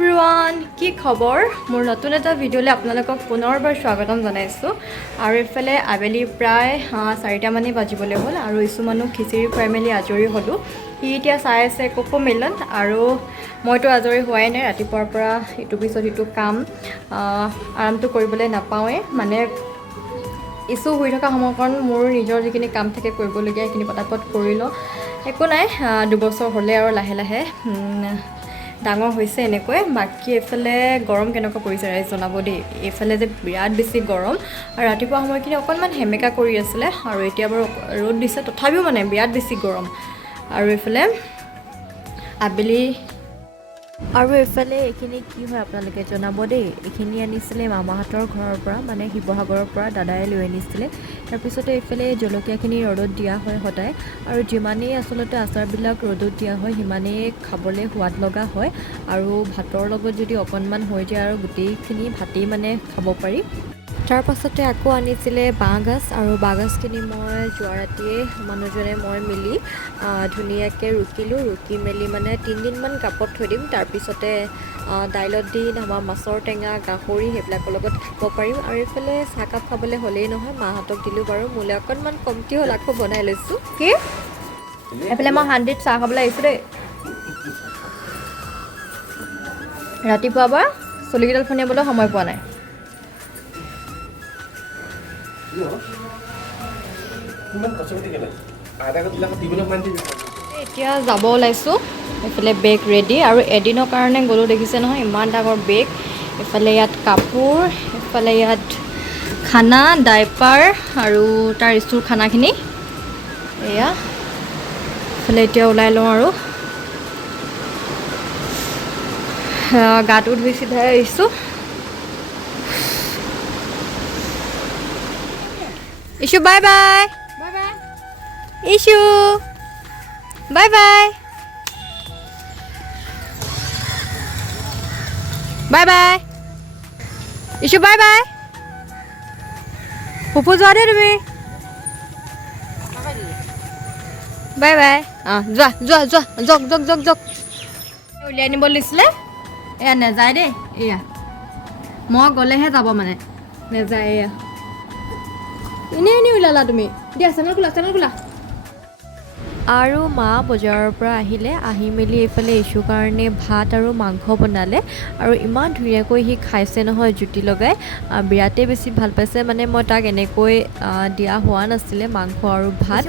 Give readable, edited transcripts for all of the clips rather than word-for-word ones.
Everyone কি খবৰ মোৰ নতুন এটা ভিডিঅ'লৈ আপোনালোকক পুনৰবাৰ স্বাগতম জনাইছোঁ আৰু ইফালে আবেলি প্ৰায় 4টা মানে বাজিবলৈ হ'ল আৰু ইছু মানুহ খিচিৰি খুৱাই মেলি আজৰি হ'লোঁ সি এতিয়া চাই আছে কোকো মেলন আৰু মইতো আজৰি হোৱাই নাই ৰাতিপুৱাৰ পৰা ইটো পিছত ইটো কাম আৰামটো কৰিবলৈ নাপাওঁৱে মানে ইছু শুই থকা সময়কণ মোৰ নিজৰ যিখিনি কাম থাকে কৰিবলগীয়া সেইখিনি পটাপট কৰি লওঁ একো নাই 2 বছৰ হ'লে আৰু লাহে লাহে ডাঙৰ হৈছে এনেকৈ বাকী এফালে গৰম কেনেকুৱা পৰিছে ৰাইজ জনাব দেই এফালে যে বিৰাট বেছি গৰম আৰু ৰাতিপুৱা সময়খিনি অকণমান হেমেকা কৰি আছিলে আৰু এতিয়া বাৰু ৰ'দ দিছে তথাপিও মানে বিৰাট বেছি গৰম আৰু এফালে আবেলি আৰু এফালে এইখিনি কি হয় আপোনালোকে জনাব দেই এইখিনি আনিছিলে মামাহঁতৰ ঘৰৰ পৰা মানে শিৱসাগৰৰ পৰা দাদাই লৈ আনিছিলে তাৰপিছতে এইফালে জলকীয়াখিনি ৰ'দত দিয়া হয় সদায় আৰু যিমানেই আচলতে আচাৰবিলাক ৰ'দত দিয়া হয় সিমানেই খাবলৈ সোৱাদ লগা হয় আৰু ভাতৰ লগত যদি অকণমান হৈ যায় আৰু গোটেইখিনি ভাতেই মানে খাব পাৰি তাৰ পাছতে আকৌ আনিছিলে বাঁহগাজ আৰু বাঁহগাজখিনি মই যোৱা ৰাতিয়ে মানুহজনে মই মিলি ধুনীয়াকৈ ৰুকি মেলি মানে 3 দিনমান কাপত থৈ দিম তাৰপিছতে দাইলত দি আমাৰ মাছৰ টেঙা গাহৰি সেইবিলাকৰ লগত খাব পাৰিম আৰু এইফালে চাহকাপ খাবলৈ হ'লেই নহয় মাহঁতক দিলোঁ বাৰু মোলৈ অকণমান কমটি হ'ল আকৌ বনাই লৈছোঁ কি এইফালে মই 100 চাহ খাবলৈ আহিছোঁ দেই ৰাতিপুৱাৰ পৰা চুলিকেইডাল ফনিয়াবলৈ সময় পোৱা নাই এতিয়া যাব ওলাইছোঁ এইফালে বেগ ৰেডি আৰু এদিনৰ কাৰণে গ'লোঁ দেখিছে নহয় ইমান ডাঙৰ বেগ এইফালে ইয়াত কাপোৰ এইফালে ইয়াত খানা ডাইপাৰ আৰু তাৰ ইছুৰ খানাখিনি এয়া এইফালে এতিয়া ওলাই লওঁ আৰু গাটো ধুই চিধাই আহিছোঁ issue bye bye issue bye bye bye bye issue bye bye ফুফু যোৱা দে তুমি বাই বাই যোৱা যোৱা যোৱা জক জক জক জক উলিয়াই নিব দিছিলে এয়া নেযায় দেই এয়া মই গ'লেহে যাব মানে নেযায় এয়া এনেই ওলালা তুমি দিয়া চেনেল খোলা আৰু মা বজাৰৰ পৰা আহি মেলি এইফালে ইছুৰ কাৰণে ভাত আৰু মাংস বনালে আৰু ইমান ধুনীয়াকৈ সি খাইছে নহয় জুতি লগাই বিৰাটেই বেছি ভাল পাইছে মানে মই তাক এনেকৈ দিয়া হোৱা নাছিলে মাংস আৰু ভাত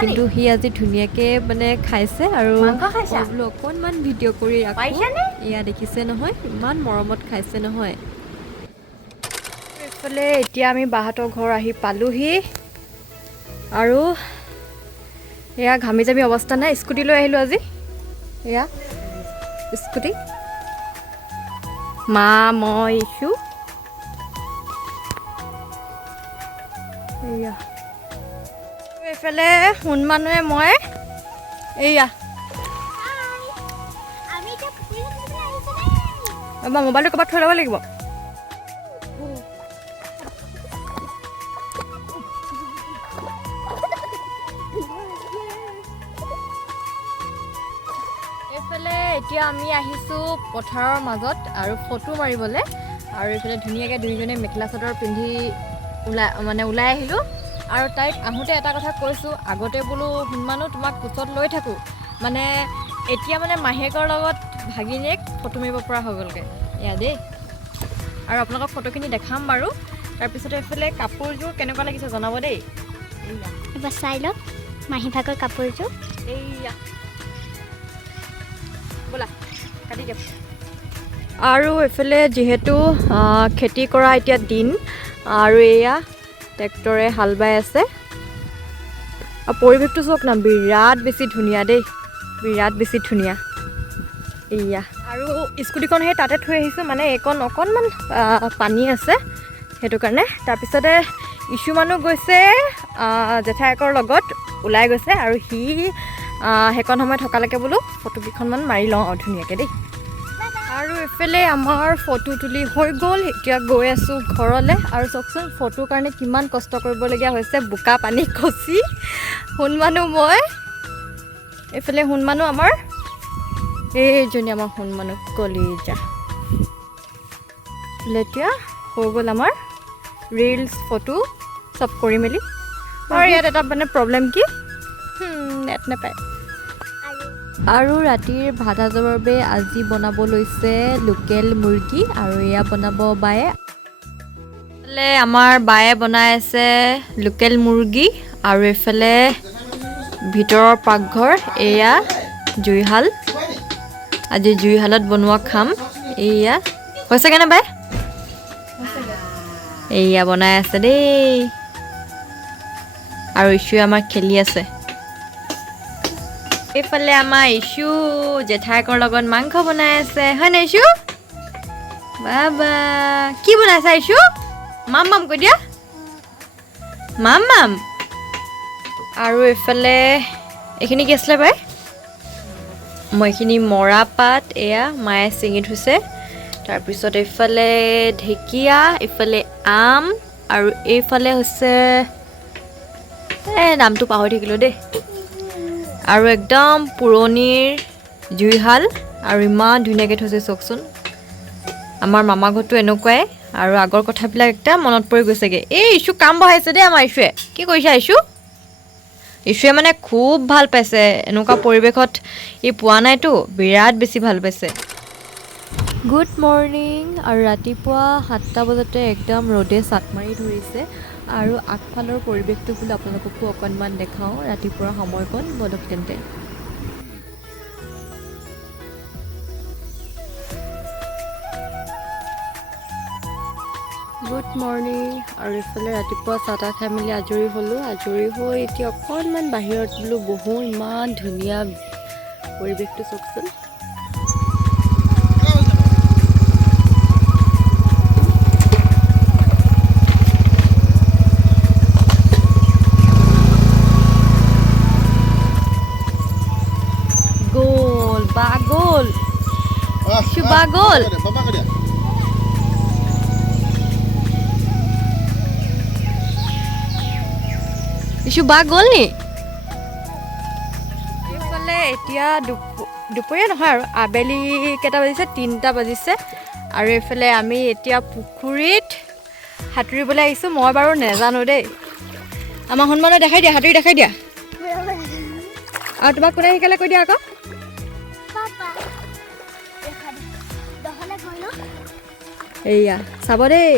কিন্তু সি আজি ধুনীয়াকৈ মানে খাইছে আৰু বোলো অকণমান ভিডিঅ' কৰি ৰাখোঁ এয়া দেখিছে নহয় ইমান মৰমত খাইছে নহয় এইফালে এতিয়া আমি বাহঁতৰ ঘৰ আহি পালোহি আৰু এয়া ঘামি জামি অৱস্থা নাই স্কুটি লৈ আহিলোঁ আজি এয়া স্কুটি মা মই ইছু এয়া এইফালে সোণ মানুহে মই এয়া মোবাইলটো ক'ৰবাত থৈ ল'ব লাগিব এতিয়া আমি আহিছোঁ পথাৰৰ মাজত আৰু ফটো মাৰিবলৈ আৰু এইফালে ধুনীয়াকৈ দুইজনে মেখেলা চাদৰ পিন্ধি ওলাই আহিলোঁ আৰু তাইক আহোঁতে এটা কথা কৈছোঁ আগতে বোলো সোণমানো তোমাক কোচত লৈ থাকোঁ মানে এতিয়া মানে মাহীয়েকৰ লগত ভাগিনীয়েক ফটো মাৰিব পৰা হৈ গ'লগৈ এয়া দেই আৰু আপোনালোকক ফটোখিনি দেখাম বাৰু তাৰপিছতে এইফালে কাপোৰযোৰ কেনেকুৱা লাগিছে জনাব দেই এবাৰ চাই লওক মাহী ভাগৰ কাপোৰযোৰ এইয়া ব'লা কাটি দিয়ক আৰু এইফালে যিহেতু খেতি কৰা এতিয়া দিন আৰু এয়া ট্ৰেক্টৰে হাল বাই আছে আৰু পৰিৱেশটো চাওক না বিৰাট বেছি ধুনীয়া দেই বিৰাট বেছি ধুনীয়া এয়া আৰু স্কুটিখন সেই তাতে থৈ আহিছোঁ মানে এইকণ অকণমান পানী আছে সেইটো কাৰণে তাৰপিছতে ইছু মানুহ গৈছে জেঠায়েকৰ লগত ওলাই গৈছে আৰু সি সেইকণ সময় থকালৈকে বোলো ফটোকেইখনমান মাৰি লওঁ আৰু ধুনীয়াকৈ দেই আৰু এইফালে আমাৰ ফটো তুলি হৈ গ'ল এতিয়া গৈ আছোঁ ঘৰলৈ আৰু চাওকচোন ফটোৰ কাৰণে কিমান কষ্ট কৰিবলগীয়া হৈছে বোকা পানী খচি সোণ মানুহ মই এইফালে সোণ মানুহ আমাৰ এইজনী আমাৰ সোণমানু কলিজা এতিয়া হৈ গ'ল আমাৰ ৰিলছ ফটো চব কৰি মেলি আৰু ইয়াত এটা মানে প্ৰব্লেম কি নেট নাপায় আৰু ৰাতিৰ ভাত সাজৰ বাবে আজি বনাব লৈছে লোকেল মুৰ্গী আৰু এয়া বনাব বায়ে আমাৰ বায়ে বনাই আছে লোকেল মুৰ্গী আৰু এইফালে ভিতৰৰ পাকঘৰ এয়া জুইশাল আজি জুইশালত বনোৱা খাম এয়া হৈছে কেনে বাই এয়া বনাই আছে দেই আৰু ইছুৱে আমাৰ খেলি আছে এইফালে আমাৰ ইছু জেঠাইকৰ লগত মাংস বনাই আছে হয় নাই ইছু বাবা কি বনাইছা ইছু মাম মাম কৈ দিয়া মাম মাম আৰু এইফালে এইখিনি কি আছিলে বাই মই এইখিনি মৰা পাত এয়া মায়ে ছিঙি থৈছে তাৰপিছত এইফালে ঢেকীয়া এইফালে আম আৰু এইফালে হৈছে নামটো পাহৰি থাকিলোঁ দেই আৰু একদম পুৰণিৰ জুইশাল আৰু ইমান ধুনীয়াকৈ থৈছে চাওকচোন আমাৰ মামা ঘৰটো এনেকুৱাই আৰু আগৰ কথাবিলাক একদম মনত পৰি গৈছেগৈ এই ইছু কাম বঢ়াইছে দেই আমাৰ ইছুৱে কি কৰিছা ইছু ইছুৱে মানে খুব ভাল পাইছে এনেকুৱা পৰিৱেশত ই পোৱা নাইতো বিৰাট বেছি ভাল পাইছে গুড মৰ্ণিং আৰু ৰাতিপুৱা 7টা বজাতে একদম ৰ'দে চাট মাৰি ধৰিছে আৰু আগফালৰ পৰিৱেশটো বোলো আপোনালোককো অকণমান দেখাওঁ ৰাতিপুৱাৰ সময়কণ বলক তেন্তে গুড মৰ্ণিং আৰু এইফালে ৰাতিপুৱা চাহ তাহ খাই মেলি আজৰি হ'লোঁ আজৰি হৈ এতিয়া অকণমান বাহিৰত বোলো বহোঁ ইমান ধুনীয়া পৰিৱেশটো চাওকচোন Bagol. Isu bagol nih. এইফালে এতিয়া দুপৰীয়া নহয় আৰু আবেলি কেইটা বাজিছে 3টা বাজিছে আৰু এইফালে আমি এতিয়া পুখুৰীত সাঁতুৰিবলৈ আহিছোঁ মই বাৰু নেজানো দেই আমাৰ সোণমানু দেখাই দিয়া সাঁতুৰি দেখাই দিয়া আৰু তোমাক কোনে শিকালে কৈ দিয়া আকৌ এয়া চাব দেই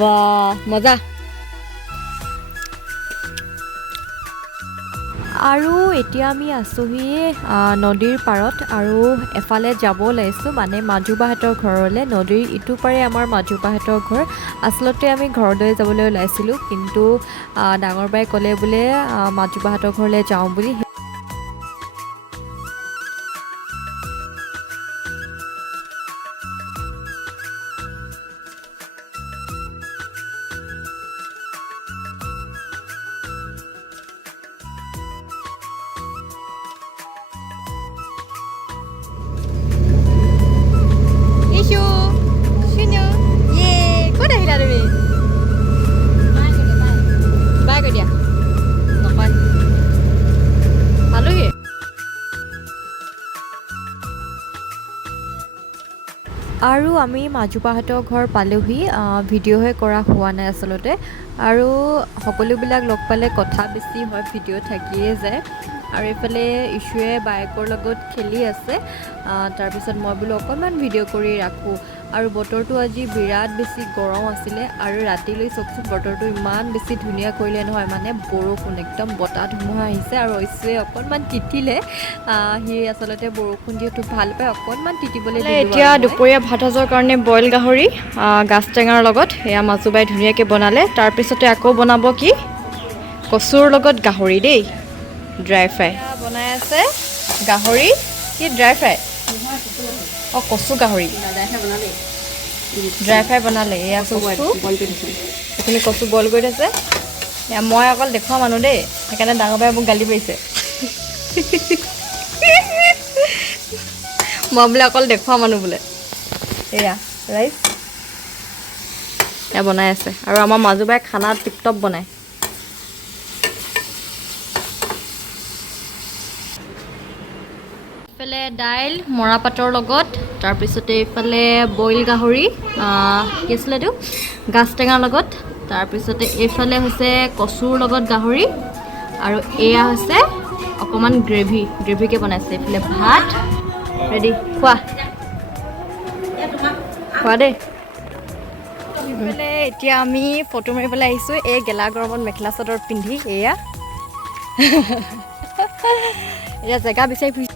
বাহ মজা আৰু এতিয়া আমি আছোহি নদীৰ পাৰত আৰু এফালে যাব ওলাইছোঁ মানে মাজুবাহঁতৰ ঘৰলৈ নদীৰ ইটো পাৰে আমাৰ মাজুবাহঁতৰ ঘৰ আচলতে আমি ঘৰলৈ যাবলৈ ওলাইছিলোঁ কিন্তু ডাঙৰ বাই ক'লে বোলে মাজুবাহঁতৰ ঘৰলৈ যাওঁ বুলি আৰু আমি মাজুবাহঁতৰ ঘৰ পালোহি ভিডিঅ'হে কৰা হোৱা নাই আচলতে আৰু সকলোবিলাক লগ পালে কথা বেছি হয় ভিডিঅ' থাকিয়ে যায় আৰু এইফালে ইছুৱে বাইকৰ লগত খেলি আছে তাৰপিছত মই বোলো অকণমান ভিডিঅ' কৰি ৰাখোঁ আৰু বতৰটো আজি বিৰাট বেছি গৰম আছিলে আৰু ৰাতিলৈ চাওকচোন বতৰটো ইমান বেছি ধুনীয়া কৰিলে নহয় মানে বৰষুণ একদম বতাহ ধুমুহা আহিছে আৰু ইছুৱে অকণমান তিতিলে সি আচলতে বৰষুণ যিহেতু ভাল পায় অকণমান তিতিবলৈ এতিয়া দুপৰীয়া ভাত সাজৰ কাৰণে বইল গাহৰি গাজ টেঙাৰ লগত এয়া মাজুবাই ধুনীয়াকৈ বনালে তাৰপিছতে আকৌ বনাব কি কচুৰ লগত গাহৰি দেই ড্ৰাই ফ্ৰাই বনাই আছে গাহৰি কি ড্ৰাই ফ্ৰাই অঁ কচু গাহৰি ড্ৰাই ফ্ৰাই বনালে এয়া কচু এইখিনি কচু বইল কৰি থৈছে মই অকল দেখুওৱা মানুহ দেই সেইকাৰণে ডাঙৰ বাই মোক গালি পাৰিছে মই বোলে অকল দেখুওৱা মানুহ বোলে এয়া ৰাইচ এয়া বনাই আছে আৰু আমাৰ মাজুবাই খানা টিপটপ বনায় এইফালে দাইল মৰাপাতৰ লগত, তাৰপিছতে এইফালে বইল গাহৰি, কি আছিলে এইটো গাজ টেঙাৰ লগত, তাৰপিছতে এইফালে হৈছে কচুৰ লগত গাহৰি, আৰু এয়া হৈছে অকণমান গ্ৰেভিকৈ বনাইছে। এইফালে ভাত ৰেডি, খোৱা দেই। এইফালে এতিয়া আমি ফটো মাৰিবলৈ আহিছোঁ এই গেলা গৰমত মেখেলা চাদৰ পিন্ধি। এয়া এতিয়া জেগা বিচাৰি ফুৰিছোঁ